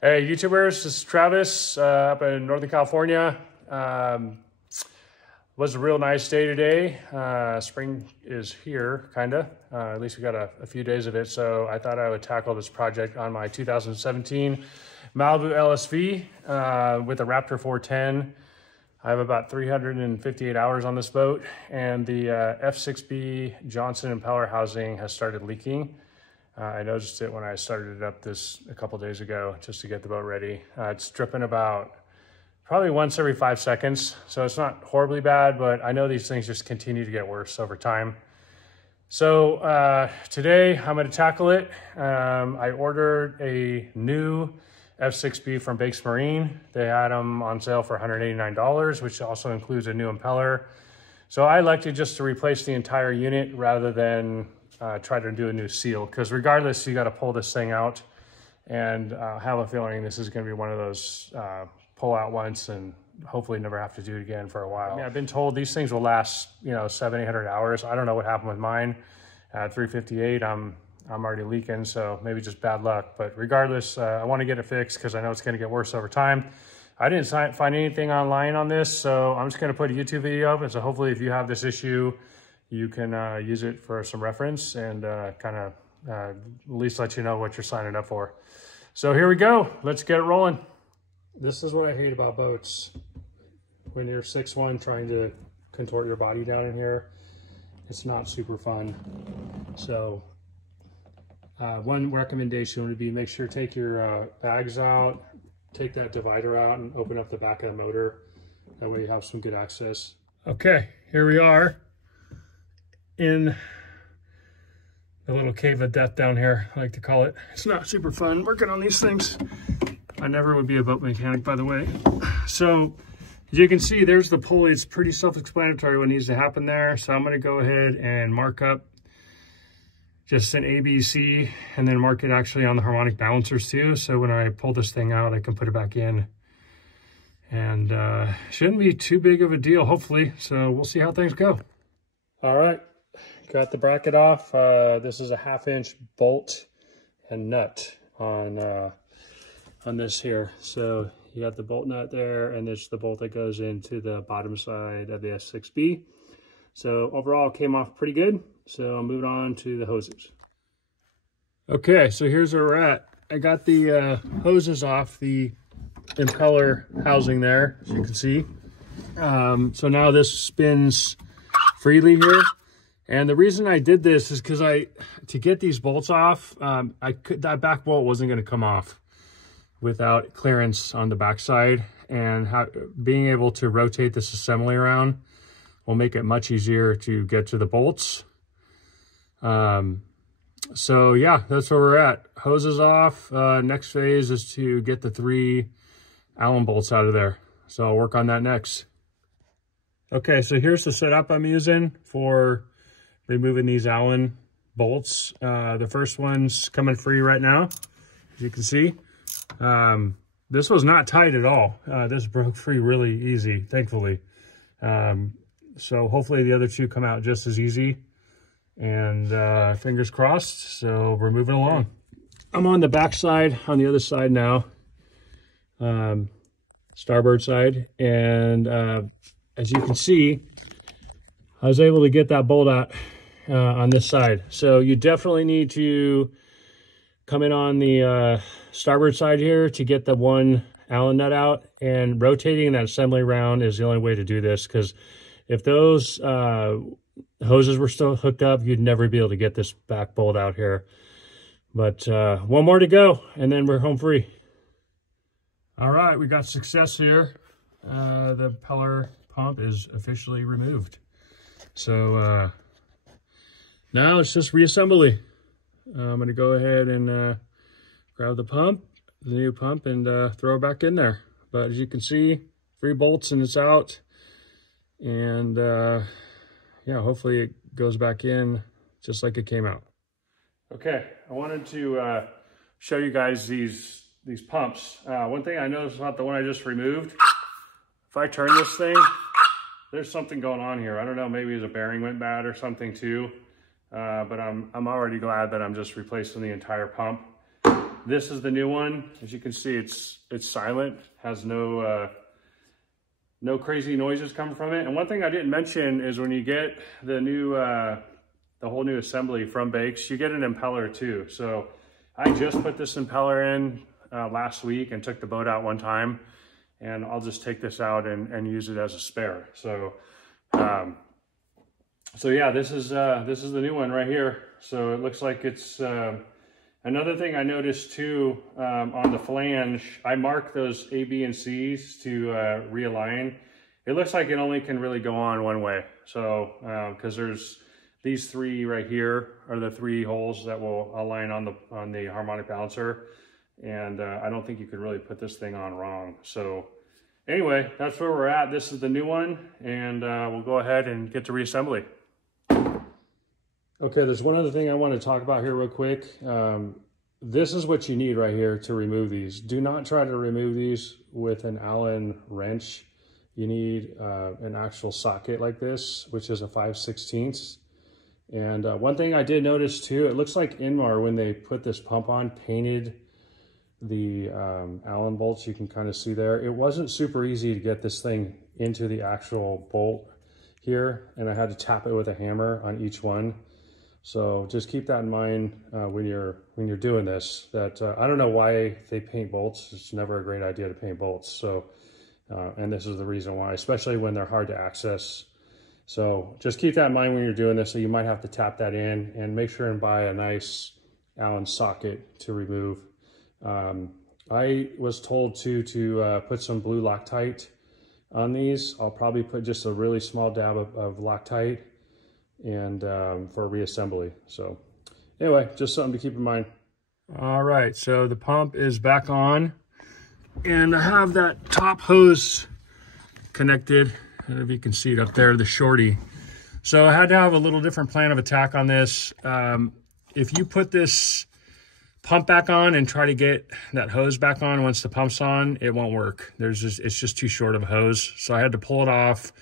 Hey YouTubers, this is Travis up in Northern California. Was a real nice day today. Spring is here, kinda. At least we got a few days of it. So I thought I would tackle this project on my 2017 Malibu LSV with a Raptor 410. I have about 358 hours on this boat, and the F6B Johnson impeller housing has started leaking. I noticed it when I started it up a couple days ago just to get the boat ready. It's dripping about probably once every 5 seconds. So it's not horribly bad, but I know these things just continue to get worse over time. So today I'm gonna tackle it. I ordered a new F6B from Marine. They had them on sale for $189, which also includes a new impeller. So I elected just to replace the entire unit rather than try to do a new seal, because regardless, you got to pull this thing out, and I have a feeling this is going to be one of those pull out once and hopefully never have to do it again for a while. I mean, I've been told these things will last, 700-800 hours. I don't know what happened with mine. At 358, I'm already leaking, so maybe just bad luck. But regardless, I want to get it fixed because I know it's going to get worse over time. I didn't find anything online on this, so I'm just going to put a YouTube video up, and so hopefully if you have this issue, you can use it for some reference and at least let you know what you're signing up for. So here we go. Let's get it rolling. This is what I hate about boats. When you're 6'1", trying to contort your body down in here, it's not super fun. So one recommendation would be make sure to take your bags out, take that divider out and open up the back of the motor. That way you have some good access. Okay, here we are in the little cave of death down here, I like to call it. It's not super fun working on these things. I never would be a boat mechanic, by the way. So as you can see, there's the pulley. It's pretty self-explanatory what needs to happen there. So I'm gonna go ahead and mark up just an A, B, C, and then mark it actually on the harmonic balancers too. So when I pull this thing out, I can put it back in. And shouldn't be too big of a deal, hopefully. So we'll see how things go. All right. Got the bracket off. This is a 1/2-inch bolt and nut on this here. So you got the bolt nut there, and this is the bolt that goes into the bottom side of the S6B. So overall, it came off pretty good. So I'm moving on to the hoses. Okay, so here's where we're at. I got the hoses off the impeller housing there, as you can see. So now this spins freely here. And the reason I did this is because to get these bolts off, that back bolt wasn't going to come off without clearance on the backside, and being able to rotate this assembly around will make it much easier to get to the bolts. So yeah, that's where we're at. Hoses off. Next phase is to get the 3 Allen bolts out of there. So I'll work on that next. Okay, so here's the setup I'm using for removing these Allen bolts. The first one's coming free right now, as you can see. This was not tight at all. This broke free really easy, thankfully. So hopefully the other 2 come out just as easy, and fingers crossed. So we're moving along. I'm on the back side, on the other side now, starboard side, and as you can see, I was able to get that bolt out on this side. So you definitely need to come in on the starboard side here to get the 1 Allen nut out, and rotating that assembly around is the only way to do this, because if those hoses were still hooked up, you'd never be able to get this back bolt out here. But 1 more to go, and then we're home free. All right, we got success here. The impeller pump is officially removed. So now it's just reassembly. I'm gonna go ahead and grab the pump, the new pump, and throw it back in there. But as you can see, 3 bolts and it's out. And yeah, hopefully it goes back in just like it came out. Okay, I wanted to show you guys these pumps. One thing I noticed about the one I just removed, if I turn this thing, there's something going on here. I don't know, maybe the bearing went bad or something too. But I'm already glad that I'm just replacing the entire pump. This is the new one. As you can see, it's silent, has no crazy noises coming from it. And one thing I didn't mention is when you get the new, the whole new assembly from Bakes, you get an impeller too. So I just put this impeller in last week and took the boat out one time, and I'll just take this out and use it as a spare. So, so yeah, this is the new one right here. So it looks like it's, another thing I noticed too, on the flange, I marked those A, B, and C's to realign. It looks like it only can really go on one way. So, because there's these three right here are the three holes that will align on the harmonic balancer. And I don't think you could really put this thing on wrong. So anyway, that's where we're at. This is the new one, and we'll go ahead and get to reassembly. Okay, there's one other thing I want to talk about here real quick. This is what you need right here to remove these. Do not try to remove these with an Allen wrench. You need an actual socket like this, which is a 5/16. And one thing I did notice too, it looks like Inmar, when they put this pump on, painted the Allen bolts. You can kind of see there. It wasn't super easy to get this thing into the actual bolt here, and I had to tap it with a hammer on each one. So just keep that in mind when you're doing this. That I don't know why they paint bolts. It's never a great idea to paint bolts. So and this is the reason why, especially when they're hard to access. So just keep that in mind when you're doing this. So you might have to tap that in, and make sure and buy a nice Allen socket to remove. I was told to put some blue Loctite on these. I'll probably put just a really small dab of Loctite and for reassembly. So anyway, just something to keep in mind. All right, so the pump is back on, and I have that top hose connected. I don't know if you can see it up there, the shorty. So I had to have a little different plan of attack on this. If you put this pump back on and try to get that hose back on once the pump's on, it won't work. It's just too short of a hose. So I had to pull it off,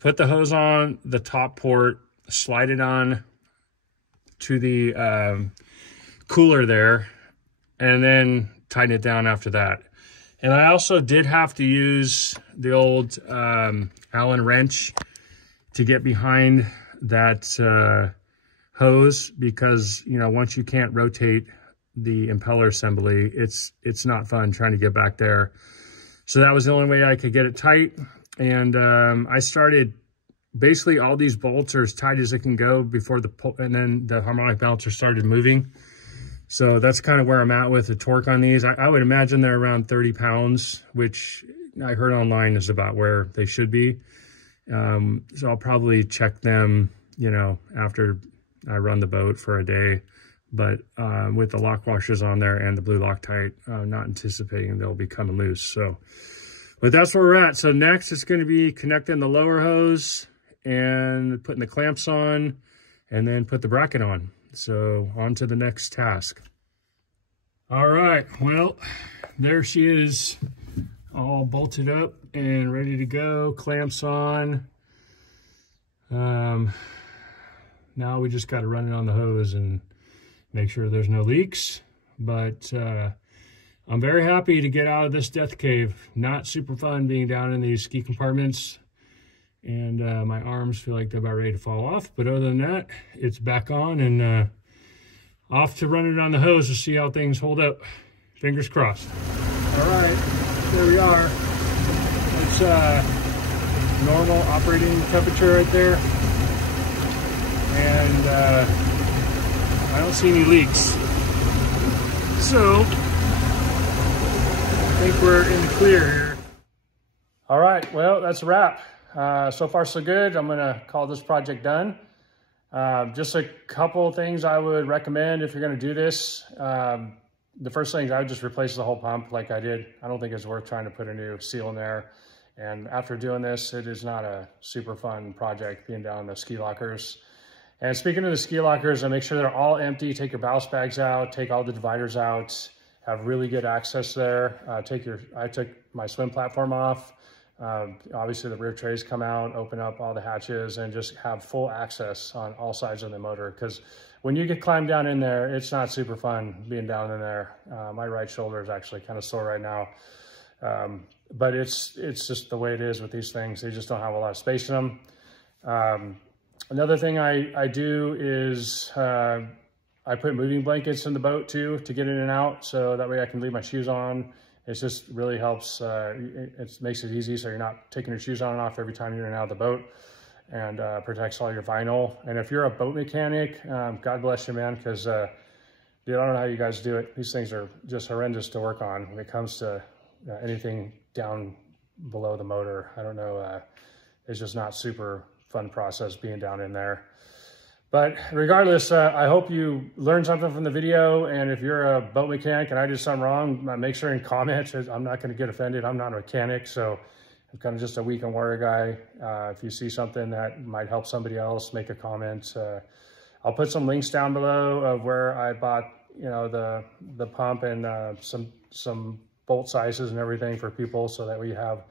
put the hose on the top port, slide it on to the cooler there, and then tighten it down after that. And I also did have to use the old Allen wrench to get behind that hose, because, you know, once you can't rotate the impeller assembly, it's not fun trying to get back there. So that was the only way I could get it tight. And I started, basically all these bolts are as tight as it can go before and then the harmonic balancer started moving. So that's kind of where I'm at with the torque on these. I would imagine they're around 30 pounds, which I heard online is about where they should be. So I'll probably check them, you know, after I run the boat for a day. But with the lock washers on there and the blue Loctite, not anticipating they'll be coming loose. So, but that's where we're at. So next it's going to be connecting the lower hose and putting the clamps on, and then put the bracket on. So on to the next task. All right, well, there she is, all bolted up and ready to go, clamps on. Now we just got to run it on the hose and make sure there's no leaks. But I'm very happy to get out of this death cave. Not super fun being down in these ski compartments, and my arms feel like they're about ready to fall off. But other than that, it's back on, and off to run it on the hose to see how things hold up. Fingers crossed. All right, there we are. It's normal operating temperature right there, and I don't see any leaks. So I think we're in the clear here. All right, well, that's a wrap. So far so good. I'm gonna call this project done. Just a couple of things I would recommend if you're gonna do this. The first thing is I would just replace the whole pump like I did. I don't think it's worth trying to put a new seal in there. And after doing this, it is not a super fun project being down in the ski lockers. And speaking of the ski lockers, I make sure they're all empty. Take your ballast bags out, take all the dividers out, have really good access there. I took my swim platform off, Obviously the rear trays come out, open up all the hatches, and just have full access on all sides of the motor. Because when you get climbed down in there, it's not super fun being down in there. My right shoulder is actually kind of sore right now. But it's just the way it is with these things. They just don't have a lot of space in them. Another thing I do is I put moving blankets in the boat too to get in and out, so that way I can leave my shoes on. It just really helps. It makes it easy, so you're not taking your shoes on and off every time you're in and out of the boat, and protects all your vinyl. And if you're a boat mechanic, God bless you, man, because dude, I don't know how you guys do it. These things are just horrendous to work on when it comes to anything down below the motor. I don't know. It's just not super fun process being down in there. But regardless, I hope you learned something from the video. And if you're a boat mechanic and I did something wrong, make sure and comment. I'm not going to get offended. I'm not a mechanic, so I'm kind of just a weekend warrior guy. If you see something that might help somebody else, make a comment. I'll put some links down below of where I bought, you know, the pump and some bolt sizes and everything for people, so that we have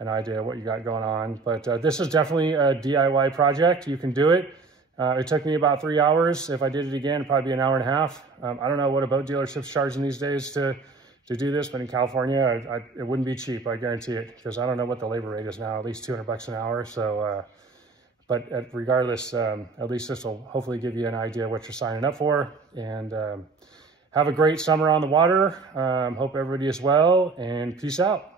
an idea of what you got going on. But this is definitely a DIY project. You can do it. It took me about 3 hours. If I did it again, it'd probably be an hour and a half. I don't know what a boat dealership's charging these days to do this, but in California, it wouldn't be cheap, I guarantee it, because I don't know what the labor rate is now, at least 200 bucks an hour. So, but regardless, at least this will hopefully give you an idea of what you're signing up for. And have a great summer on the water. Hope everybody is well, and peace out.